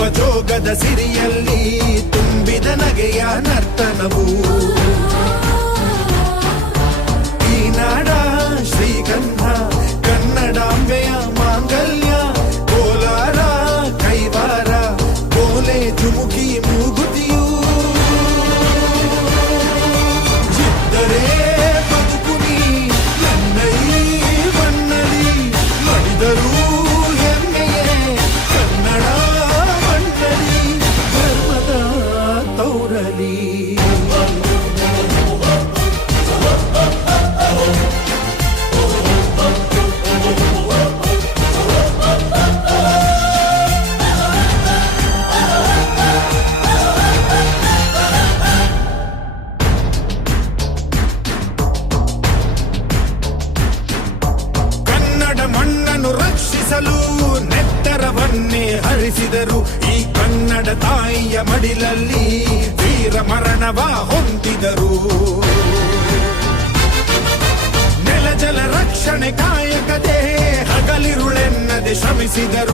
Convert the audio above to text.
ನಗುವ ಜೋಗದ ಸಿರಿಯಲ್ಲಿ ತುಂಬಿದ ನಗೆಯ ನರ್ತನವು ಈ ನಾಡ ಶ್ರೀಗಂಧ ಕನ್ನಡಾಂಬೆಯ ಮಾಂಗಲ್ಯ ಕೋಲಾರ ಕೈವಾರ ಕೋಲೆ ಜುಮುಕಿ ಮೂಗುತಿಯು ಚಿತ್ತರೇ ಬದುಕುನಿ ನನ್ನೈ ಮನ್ನಲಿ ಮಡಿದರು ಹೆಮ್ಮೆಯೇ ಕನ್ನಡ ಮಣ್ಣಲಿ ಧರ್ಮದ ತೌರಲಿ ಮಣ್ಣನ್ನು ರಕ್ಷಿಸಲು ನೆತ್ತರವನ್ನೇ ಹರಿಸಿದರು ಈ ಕನ್ನಡ ತಾಯಿಯ ಮಡಿಲಲ್ಲಿ ವೀರ ಮರಣವ ಹೊಂದಿದರು ನೆಲ ಜಲ ರಕ್ಷಣೆ ಕಾಯಕತೆ ಹಗಲಿರುಳೆನ್ನದೆ ಶ್ರಮಿಸಿದರು.